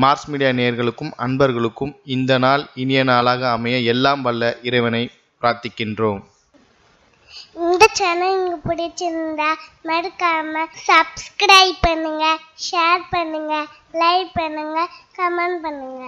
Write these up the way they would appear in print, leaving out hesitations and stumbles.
Mars media நேயர்களுக்கும் அன்பர்களுக்கும் இந்த நாள் இனிய நாளாக அமைய எல்லாம் வல்ல இறைவனை பிரார்த்திக்கின்றோம். இந்த சேனல் உங்களுக்கு பிடிச்சிருந்தா மறக்காம சப்ஸ்கிரைப் பண்ணுங்க, ஷேர் பண்ணுங்க, லைக் பண்ணுங்க, கமெண்ட் பண்ணுங்க.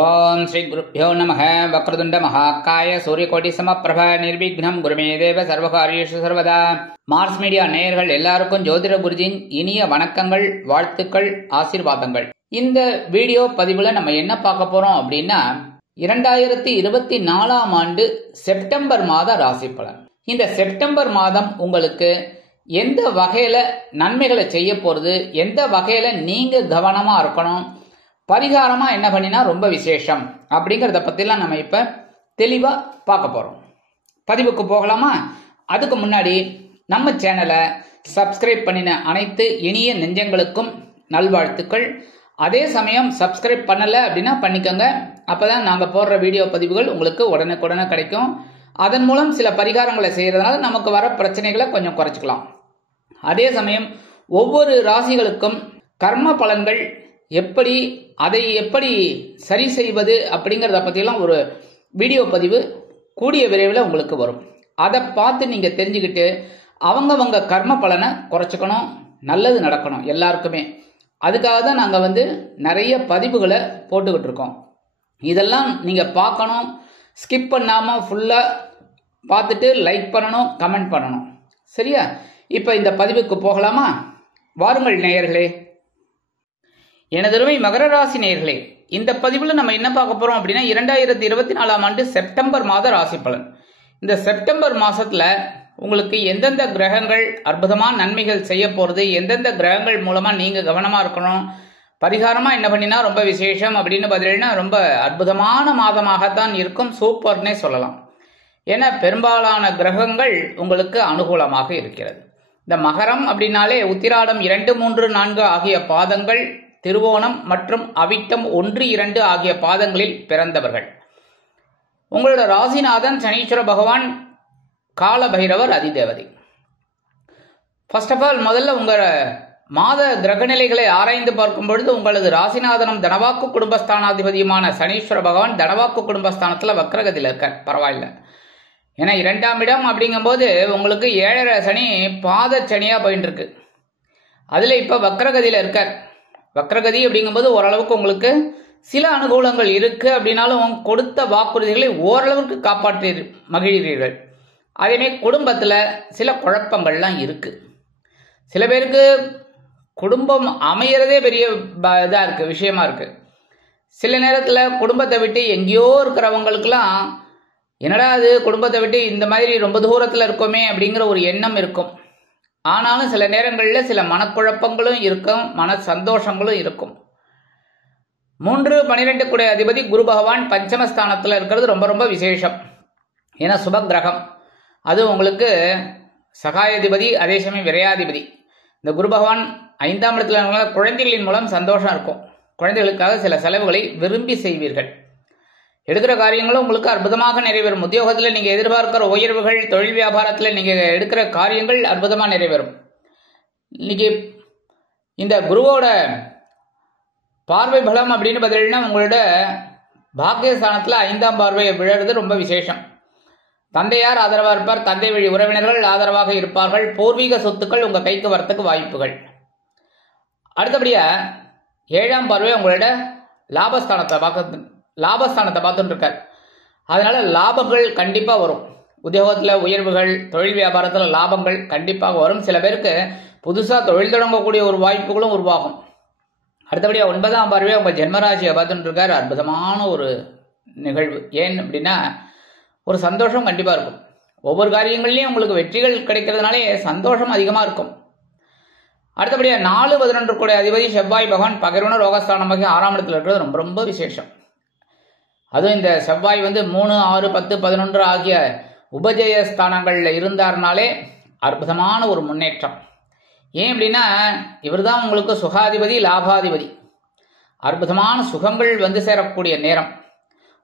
ஓம் ஸ்ரீ குருப்யோ நமः. வக்ரதுண்ட மகாகாய சூரியகோடி சமப்பிரப நிர்விக்னம் குருமே தேவ சர்வகாரியேஷு சர்வதா. மார்ஸ் மீடியா நேயர்கள் எல்லாருக்கும் ஜோதிட குருஜியின் இனிய வணக்கங்கள், வாழ்த்துக்கள், ஆசீர்வாதங்கள். இந்த வீடியோ பதிவுல நம்ம என்ன பார்க்க போறோம் அப்படின்னா 2024 ஆண்டு செப்டம்பர் மாத ராசி பலன். இந்த செப்டம்பர் மாதம் உங்களுக்கு எந்த வகையில நன்மைகளை செய்ய போறது, எந்த வகையில நீங்க கவனமா இருக்கணும், பரிகாரமா என்ன பண்ணினா ரொம்ப விசேஷம் அப்படிங்கறத பத்திலாம் நம்ம இப்ப தெளிவா பார்க்க போறோம். பதிவுக்கு போகலாமா? அதுக்கு முன்னாடி நம்ம சேனலை சப்ஸ்கிரைப் பண்ணின அனைத்து இனிய நெஞ்சங்களுக்கும் நல்வாழ்த்துக்கள். அதே சமயம் சப்ஸ்கிரைப் பண்ணல அப்படின்னா பண்ணிக்கோங்க. அப்பதான் நாங்க போடுற வீடியோ பதிவுகள் உங்களுக்கு உடனுக்குடனே கிடைக்கும். அதன் மூலம் சில பரிகாரங்களை செய்யறதுனால நமக்கு வர பிரச்சனைகளை கொஞ்சம் குறைச்சிக்கலாம். அதே சமயம் ஒவ்வொரு ராசிகளுக்கும் கர்ம பலன்கள் எப்படி, அதை எப்படி சரி செய்வது அப்படிங்கறத பத்தியெல்லாம் ஒரு வீடியோ பதிவு கூடிய விரைவில் உங்களுக்கு வரும். அதை பார்த்து நீங்க தெரிஞ்சுக்கிட்டு அவங்கவங்க கர்ம பலனை குறைச்சிக்கணும், நல்லது நடக்கணும் எல்லாருக்குமே. அதுக்காக தான் நாங்க நிறைய பதிவுகளை போட்டுக்கிட்டு இருக்கோம். இதெல்லாம் நீங்க பார்க்கணும், ஸ்கிப் பண்ணாம ஃபுல்லா பார்த்துட்டு லைக் பண்ணணும், கமெண்ட் பண்ணணும். சரியா? இப்ப இந்த பதிவுக்கு போகலாமா? வாருங்கள் நேயர்களே. எனதருமை மகர ராசி நேயர்களே, இந்த பதிவுல நம்ம என்ன பார்க்க போறோம் அப்படின்னா 2024 ஆண்டு செப்டம்பர் மாத ராசி பலன். இந்த செப்டம்பர் மாசத்துல உங்களுக்கு எந்தெந்த கிரகங்கள் அற்புதமான நன்மைகள் செய்ய போறது, எந்தெந்த கிரகங்கள் மூலமா நீங்க கவனமா இருக்கணும், பரிகாரமா என்ன பண்ணினா ரொம்ப விசேஷம் அப்படின்னு பார்த்தீங்கன்னா ரொம்ப அற்புதமான மாதமாகத்தான் இருக்கும். சூப்பர்னே சொல்லலாம். ஏன்னா பெரும்பாலான கிரகங்கள் உங்களுக்கு அனுகூலமாக இருக்கிறது. இந்த மகரம் அப்படின்னாலே உத்திராடம் 2, 3, 4 ஆகிய பாதங்கள், திருவோணம் மற்றும் அவிட்டம் 1, 2 ஆகிய பாதங்களில் பிறந்தவர்கள். உங்களோட ராசிநாதன் சனீஸ்வர பகவான், கால பைரவர் அதிதேவதை. ஃபர்ஸ்ட் ஆஃப் ஆல் முதல்ல உங்க மாத கிரகநிலைகளை ஆராய்ந்து பார்க்கும் பொழுது உங்களது ராசிநாதனும் தனவாக்கு குடும்பஸ்தானாதிபதியுமான சனீஸ்வர பகவான் தனவாக்கு குடும்பஸ்தானத்துல வக்ரகதியில் இருக்கார். பரவாயில்ல. ஏன்னா 2ஆம் இடம் அப்படிங்கும்போது உங்களுக்கு 7.5 சனி பாத சனியா போயிட்டு இருக்கு. அதுல இப்ப வக்ரகதியில இருக்கார். வக்ரகதி அப்படிங்கும்போது ஓரளவுக்கு உங்களுக்கு சில அனுகூலங்கள் இருக்கு. அப்படின்னாலும் கொடுத்த வாக்குறுதிகளை ஓரளவுக்கு காப்பாற்றி மகிழ்கிறீர்கள். அதேமாதிரி குடும்பத்துல சில குழப்பங்கள்லாம் இருக்கு. சில பேருக்கு குடும்பம் அமையறதே பெரிய இதா இருக்கு, விஷயமா இருக்கு. சில நேரத்துல குடும்பத்தை விட்டு எங்கேயோ இருக்கிறவங்களுக்குலாம் என்னடா அது குடும்பத்தை விட்டு இந்த மாதிரி ரொம்ப தூரத்துல இருக்கோமே அப்படிங்கிற ஒரு எண்ணம் இருக்கும். ஆனாலும் சில நேரங்கள்ல சில மனக்குழப்பங்களும் இருக்கும், மன சந்தோஷங்களும் இருக்கும். 3, 12 கூடிய அதிபதி குரு பகவான் பஞ்சமஸ்தானத்துல இருக்கிறது ரொம்ப ரொம்ப விசேஷம். ஏன்னா சுப கிரகம். அது உங்களுக்கு சகாயாதிபதி, அதே சமயம் விரையாதிபதி. இந்த குரு பகவான் 5ஆம் இடத்துல குழந்தைகளின் மூலம் சந்தோஷம் இருக்கும். குழந்தைகளுக்காக சில செலவுகளை விரும்பி செய்வீர்கள். எடுக்கிற காரியங்களும் உங்களுக்கு அற்புதமாக நிறைவேறும். உத்தியோகத்தில் நீங்க எதிர்பார்க்கிற உயர்வுகள், தொழில் வியாபாரத்தில் நீங்க எடுக்கிற காரியங்கள் அற்புதமாக நிறைவேறும். இன்னைக்கு இந்த குருவோட பார்வை பலம் அப்படின்னு பார்த்தீங்கன்னா உங்களோட பாக்கியஸ்தானத்துல 5ஆம் பார்வையை விழறது ரொம்ப விசேஷம். தந்தையார் ஆதரவாக இருப்பார். தந்தை வழி உறவினர்கள் ஆதரவாக இருப்பார்கள். பூர்வீக சொத்துக்கள் உங்க கைக்கு வரத்துக்கு வாய்ப்புகள். அடுத்தபடியா 7ஆம் பார்வை உங்களோட லாபஸ்தானத்தை பார்த்துட்டு இருக்கார். அதனால லாபங்கள் கண்டிப்பா வரும். உத்தியோகத்துல உயர்வுகள், தொழில் வியாபாரத்துல லாபங்கள் கண்டிப்பாக வரும். சில பேருக்கு புதுசா தொழில் தொடங்கக்கூடிய ஒரு வாய்ப்புகளும் உருவாகும். அடுத்தபடியா 9ஆம் பார்வையா உங்க ஜென்மராசியை பார்த்துட்டு இருக்காரு. அற்புதமான ஒரு நிகழ்வு. ஏன் அப்படின்னா ஒரு சந்தோஷம் கண்டிப்பா இருக்கும். ஒவ்வொரு காரியங்கள்லயும் உங்களுக்கு வெற்றிகள் கிடைக்கிறதுனாலே சந்தோஷம் அதிகமா இருக்கும். அடுத்தபடியா 4, 11 கூடிய அதிபதி செவ்வாய் பகவான் பகிர்வன ரோகஸ்தானமாக 6ஆம் இடத்துல இருக்கிறது ரொம்ப ரொம்ப விசேஷம். அதுவும் இந்த செவ்வாய் 3, 6, 10, 11 ஆகிய உபஜய ஸ்தானங்கள்ல இருந்தார்னாலே அற்புதமான ஒரு முன்னேற்றம். ஏன் அப்படின்னா இவர் தான் உங்களுக்கு சுகாதிபதி, லாபாதிபதி. அற்புதமான சுகங்கள் சேரக்கூடிய நேரம்.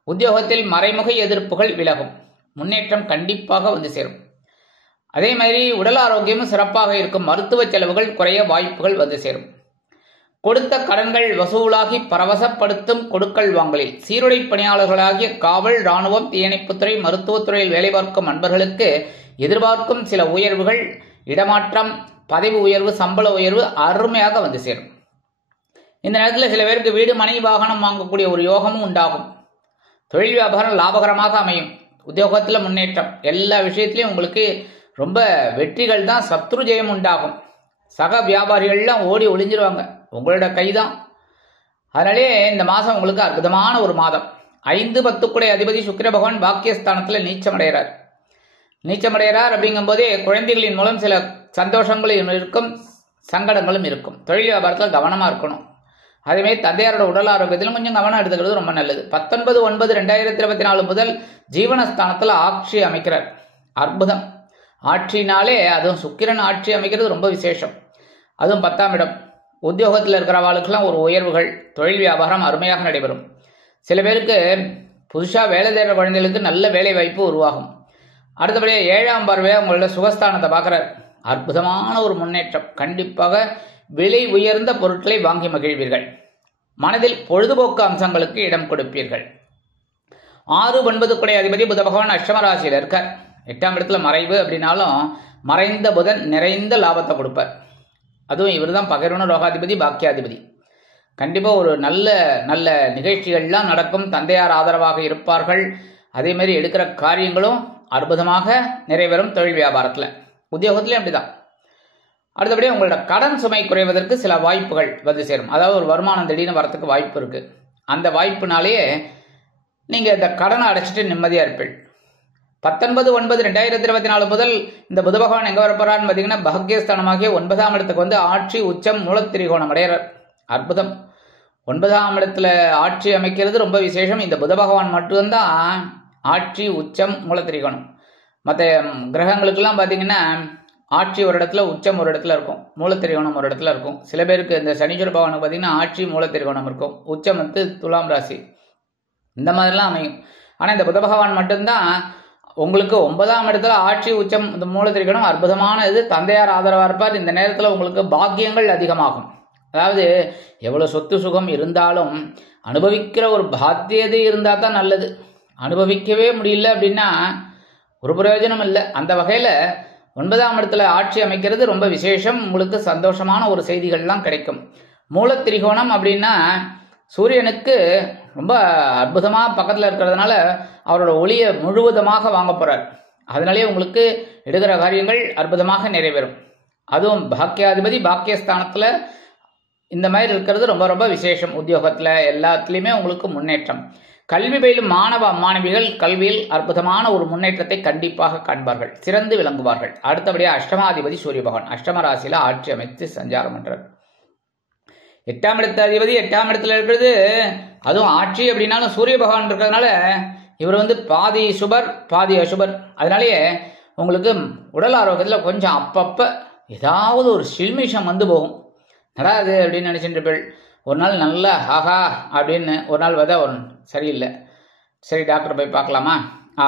உத்தியோகத்தில் மறைமுக எதிர்ப்புகள் விலகும். முன்னேற்றம் கண்டிப்பாக சேரும். அதே மாதிரி உடல் ஆரோக்கியமும் சிறப்பாக இருக்கும். மருத்துவ செலவுகள் குறைய வாய்ப்புகள் சேரும். கொடுத்த கடன்கள் வசூலாகி பரவசப்படுத்தும் கொடுக்கல் வாங்கலில் சீருடை பணியாளர்களாகிய காவல், இராணுவம், தீயணைப்புத்துறை, மருத்துவத்துறையில் வேலை பார்க்கும் அன்பர்களுக்கு எதிர்பார்க்கும் சில உயர்வுகள், இடமாற்றம், பதவி உயர்வு, சம்பள உயர்வு அருமையாக வந்து சேரும். இந்த நேரத்தில் சில பேருக்கு வீடு, மனை, வாகனம் வாங்கக்கூடிய ஒரு யோகமும் உண்டாகும். தொழில் வியாபாரம் லாபகரமாக அமையும். உத்தியோகத்தில் முன்னேற்றம், எல்லா விஷயத்திலையும் உங்களுக்கு ரொம்ப வெற்றிகள் தான். சத்ரு ஜெயம் உண்டாகும். சக வியாபாரிகள்லாம் ஓடி ஒளிஞ்சிருவாங்க, உங்களோட கைதான். அதனாலே இந்த மாதம் உங்களுக்கு அற்புதமான ஒரு மாதம். 5-10 அதிபதி சுக்கிர பகவான் பாக்கியஸ்தானத்தில் நீச்சமடைகிறார் அப்படிங்கும்போதே குழந்தைகளின் மூலம் சில சந்தோஷங்களும் இருக்கும், சங்கடங்களும் இருக்கும். தொழில் வியாபாரத்தில் கவனமாக இருக்கணும். அதேமாதிரி தந்தையாரோட உடல் ஆரோக்கியத்திலும் கொஞ்சம் கவனம் எடுத்துக்கிறது ரொம்ப நல்லது. 19/9/2024 முதல் ஜீவனஸ்தானத்தில் ஆட்சி அமைக்கிறார். அற்புதம். ஆட்சினாலே அதுவும் சுக்கிரன் ஆட்சி அமைக்கிறது ரொம்ப விசேஷம். அதுவும் 10ஆம் இடம். உத்தியோகத்தில் இருக்கிறவாளுக்கெல்லாம் ஒரு உயர்வுகள், தொழில் வியாபாரம் அருமையாக நடைபெறும். சில பேருக்கு புதுசாக வேலை தேடுற குழந்தைகளுக்கு நல்ல வேலை வாய்ப்பு உருவாகும். அடுத்தபடியாக 7ஆம் பார்வையாக உங்களோட சுகஸ்தானத்தை பார்க்குறார். அற்புதமான ஒரு முன்னேற்றம். கண்டிப்பாக விலை உயர்ந்த பொருட்களை வாங்கி மகிழ்வீர்கள். மனதில் பொழுதுபோக்கு அம்சங்களுக்கு இடம் கொடுப்பீர்கள். 6-9 அதிபதி புத பகவான் அஷ்டம ராசியில் இருக்கார். 8ஆம் இடத்துல மறைவு அப்படின்னாலும் மறைந்த புதன் நிறைந்த லாபத்தை கொடுப்பார். அதுவும் இவர் தான் பகைரோன ரோகாதிபதி, பாக்கியாதிபதி. கண்டிப்பாக ஒரு நல்ல நல்ல நிகழ்ச்சிகள்லாம் நடக்கும். தந்தையார் ஆதரவாக இருப்பார்கள். அதே மாதிரி எடுக்கிற காரியங்களும் அற்புதமாக நிறைவேறும். தொழில் வியாபாரத்தில், உத்தியோகத்திலையும் அப்படிதான். அடுத்தபடியாக உங்களோட கடன் சுமை குறைவதற்கு சில வாய்ப்புகள் வந்து சேரும். அதாவது ஒரு வருமானம் திடீர்னு வரத்துக்கு வாய்ப்பு இருக்கு. அந்த வாய்ப்புனாலேயே நீங்கள் இந்த கடனை அடைச்சிட்டு நிம்மதியாக இருப்பீள். 19/9/2024 முதல் இந்த புத பகவான் எங்கே வரப்போறான்னு பார்த்தீங்கன்னா பாக்கியஸ்தானமாகிய 9ஆம் இடத்துக்கு வந்து ஆட்சி, உச்சம், மூலத்திரிகோணம் அடைகிறார். அற்புதம். 9ஆம் இடத்துல ஆட்சி அமைக்கிறது ரொம்ப விசேஷம். இந்த புத பகவான் மட்டும்தான் ஆட்சி, உச்சம், மூலத்திரிகோணம். மற்ற கிரகங்களுக்கெல்லாம் பார்த்தீங்கன்னா ஆட்சி ஒரு இடத்துல, உச்சம் ஒரு இடத்துல இருக்கும், மூலத்திரிகோணம் ஒரு இடத்துல இருக்கும். சில பேருக்கு இந்த சனீஸ்வர பகவானுக்கு பார்த்தீங்கன்னா ஆட்சி, மூலத்திரிகோணம் இருக்கும். உச்சம் வந்து துலாம் ராசி, இந்த மாதிரிலாம் அமையும். ஆனால் இந்த புத பகவான் மட்டும்தான் உங்களுக்கு 9ஆம் இடத்துல ஆட்சி, உச்சம், இந்த மூலத்திரிகோணம் அற்புதமான இது. தந்தையார் ஆதரவாக இருப்பார். இந்த நேரத்தில் உங்களுக்கு பாக்கியங்கள் அதிகமாகும். அதாவது எவ்வளோ சொத்து சுகம் இருந்தாலும் அனுபவிக்கிற ஒரு பாத்தியதை இருந்தால் தான் நல்லது. அனுபவிக்கவே முடியல அப்படின்னா ஒரு பிரயோஜனம் இல்லை. அந்த வகையில் 9ஆம் இடத்துல ஆட்சி அமைக்கிறது ரொம்ப விசேஷம். உங்களுக்கு சந்தோஷமான ஒரு செய்திகள்லாம் கிடைக்கும். மூலத்திரிகோணம் அப்படின்னா சூரியனுக்கு ரொம்ப அற்புதமாக பக்கத்தில் இருக்கிறதுனால அவரோட ஒளியை முழுவதுமாக வாங்க போகிறார். அதனாலே உங்களுக்கு எடுக்கிற காரியங்கள் அற்புதமாக நிறைவேறும். அதுவும் பாக்கியாதிபதி பாக்கியஸ்தானத்தில் இந்த மாதிரி இருக்கிறது ரொம்ப ரொம்ப விசேஷம். உத்தியோகத்தில் எல்லாத்துலேயுமே உங்களுக்கு முன்னேற்றம். கல்வி பயிலும் மாணவ மாணவிகள் கல்வியில் அற்புதமான ஒரு முன்னேற்றத்தை கண்டிப்பாக காண்பார்கள், சிறந்து விளங்குவார்கள். அடுத்தபடியாக அஷ்டமாதிபதி சூரிய பகவான் அஷ்டம ராசியில் ஆட்சி அமைத்து சஞ்சாரம் பண்றார். 8ஆம் இடத்து அதிபதி 8ஆம் இடத்துல இருக்கிறது. அதுவும் ஆட்சி அப்படின்னாலும் சூரிய பகவான் இருக்கிறதுனால இவர் வந்து பாதி சுபர் பாதி அசுபர். அதனாலேயே உங்களுக்கு உடல் ஆரோக்கியத்தில் கொஞ்சம் அப்பப்போ ஏதாவது ஒரு சில்மிஷம் வந்து போகும். நடாது அப்படின்னு நினச்சிட்டு ஒரு நாள் நல்லா ஹாஹா அப்படின்னு, ஒரு நாள் பார்த்தா ஒரு சரியில்லை, சரி டாக்டர் போய் பார்க்கலாமா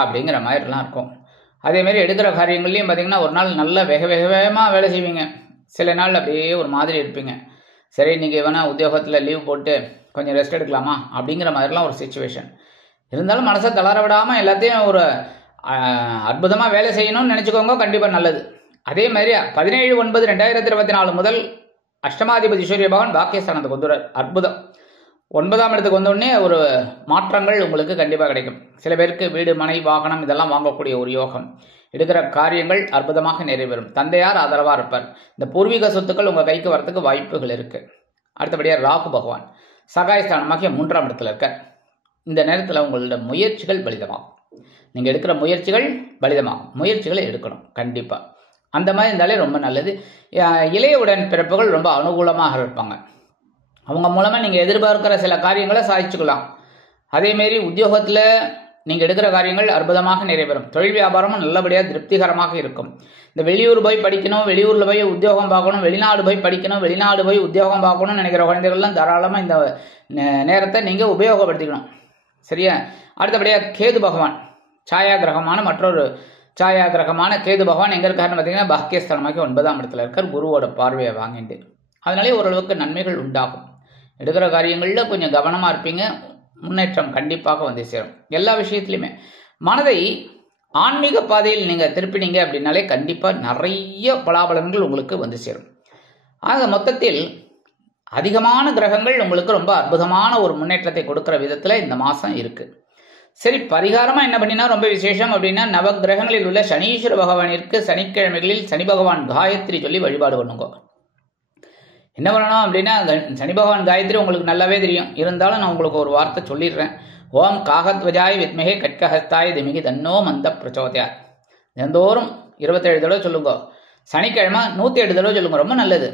அப்படிங்கிற மாதிரிலாம் இருக்கும். அதேமாரி எடுக்கிற காரியங்கள்லையும் பார்த்தீங்கன்னா ஒரு நாள் நல்லா வேகமாக வேலை செய்வீங்க, சில நாள் அப்படியே ஒரு மாதிரி இருப்பீங்க. சரி நீங்கள் வேணால் உத்தியோகத்தில் லீவ் போட்டு கொஞ்சம் ரெஸ்ட் எடுக்கலாமா அப்படிங்கிற மாதிரிலாம் ஒரு சிச்சுவேஷன் இருந்தாலும் மனசை தளர விடாமல் எல்லாத்தையும் ஒரு அற்புதமாக வேலை செய்யணும்னு நினச்சிக்கோங்க, கண்டிப்பாக நல்லது. அதே மாதிரி 17/9/2024 முதல் அஷ்டமாதிபதி சூரிய பகவான் பாக்கியஸ்தானத்துக்கு வந்துடுறார். அற்புதம். 9ஆம் இடத்துக்கு வந்தோடனே ஒரு மாற்றங்கள் உங்களுக்கு கண்டிப்பாக கிடைக்கும். சில பேருக்கு வீடு, மனை, வாகனம் இதெல்லாம் வாங்கக்கூடிய ஒரு யோகம். எடுக்கிற காரியங்கள் அற்புதமாக நிறைவேறும். தந்தையார் ஆதரவாக இருப்பார். இந்த பூர்வீக சொத்துக்கள் உங்கள் கைக்கு வரத்துக்கு வாய்ப்புகள் இருக்கு. அடுத்தபடியாக ராகு பகவான் சகாயஸ்தானமாகிய 3ஆம் இடத்துல இருக்கார். இந்த நேரத்தில் உங்களோட முயற்சிகள் பலிதமாகும். நீங்கள் எடுக்கிற முயற்சிகள் பலிதமாகும். முயற்சிகளை எடுக்கணும் கண்டிப்பாக. அந்த மாதிரி இருந்தாலே ரொம்ப நல்லது. இளையவுடன் பிறப்புகள் ரொம்ப அனுகூலமாக இருப்பாங்க. அவங்க மூலமாக நீங்கள் எதிர்பார்க்கிற சில காரியங்களை சாதிச்சுக்கலாம். அதேமாரி உத்தியோகத்தில் நீங்கள் எடுக்கிற காரியங்கள் அற்புதமாக நிறைவேறும். தொழில் வியாபாரமும் நல்லபடியாக திருப்திகரமாக இருக்கும். இந்த வெளியூர் போய் படிக்கணும், வெளியூரில் போய் உத்தியோகம் பார்க்கணும், வெளிநாடு போய் படிக்கணும், வெளிநாடு போய் உத்தியோகம் பார்க்கணும்னு நினைக்கிற குழந்தைகள்லாம் தாராளமாக இந்த நேரத்தை நீங்கள் உபயோகப்படுத்திக்கணும். சரியா? அடுத்தபடியாக கேது பகவான் சாயா கிரகமான மற்றொரு சாயா கிரகமான கேது பகவான் எங்கே இருக்காருன்னு பார்த்தீங்கன்னா பாக்கியஸ்தானமாக்கி 9ஆம் இடத்துல இருக்கார். குருவோட பார்வையை வாங்கிட்டு அதனாலே ஓரளவுக்கு நன்மைகள் உண்டாகும். எடுக்கிற காரியங்களில் கொஞ்சம் கவனமாக இருப்பீங்க. முன்னேற்றம் கண்டிப்பாக வந்து சேரும். எல்லா விஷயத்துலையுமே மனதை ஆன்மீக பாதையில் நீங்கள் திருப்பினீங்க அப்படின்னாலே கண்டிப்பாக நிறைய பலாபலன்கள் உங்களுக்கு வந்து சேரும். ஆக மொத்தத்தில் அதிகமான கிரகங்கள் உங்களுக்கு ரொம்ப அற்புதமான ஒரு முன்னேற்றத்தை கொடுக்கிற விதத்தில் இந்த மாதம் இருக்குது. சரி, பரிகாரமாக என்ன பண்ணினா ரொம்ப விசேஷம் அப்படின்னா, நவ கிரகங்களில் உள்ள சனீஸ்வர பகவானிற்கு சனிக்கிழமைகளில் சனி பகவான் காயத்ரி சொல்லி வழிபாடு பண்ணுங்க. என்ன பண்ணணும் அப்படின்னா, சனி பகவான் காயத்ரி உங்களுக்கு நல்லாவே தெரியும், இருந்தாலும் நான் உங்களுக்கு ஒரு வார்த்தை சொல்லிடுறேன். ஓம் காகத்வஜாய் வித்மகே கட்கஹஸ்தாய் திமிகி தன்னோ மந்த பிரச்சோதயாத். தினந்தோறும் 27 தடவை சொல்லுங்க. சனிக்கிழமை 108 தடவை சொல்லுங்க. ரொம்ப நல்லது.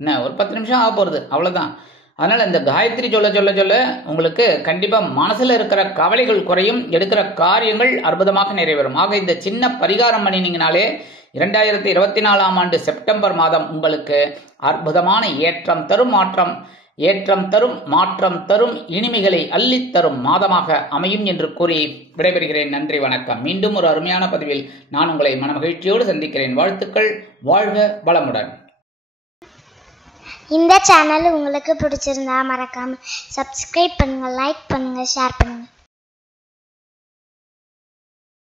என்ன, ஒரு 10 நிமிஷம் ஆக போகிறது, அவ்வளோதான். அதனால் இந்த காயத்ரி சொல்ல சொல்ல சொல்ல உங்களுக்கு கண்டிப்பாக மனசில் இருக்கிற கவலைகள் குறையும், எடுக்கிற காரியங்கள் அற்புதமாக நிறைவேறும். ஆக இந்த சின்ன பரிகாரம் பண்ணினீங்கனாலே 2024ஆம் ஆண்டு செப்டம்பர் மாதம் உங்களுக்கு அற்புதமான ஏற்றம் தரும் மாற்றம் தரும் இனிமைகளை அள்ளித்தரும் மாதமாக அமையும் என்று கூறி விடைபெறுகிறேன். நன்றி, வணக்கம். மீண்டும் ஒரு அருமையான பதிவில் நான் உங்களை மனமகிழ்ச்சியோடு சந்திக்கிறேன். வாழ்த்துக்கள். வாழ்க வளமுடன். இந்த சேனல் உங்களுக்கு பிடிச்சிருந்தா மறக்காம சப்ஸ்கிரைப் பண்ணுங்க, லைக் பண்ணுங்க, ஷேர் பண்ணுங்க.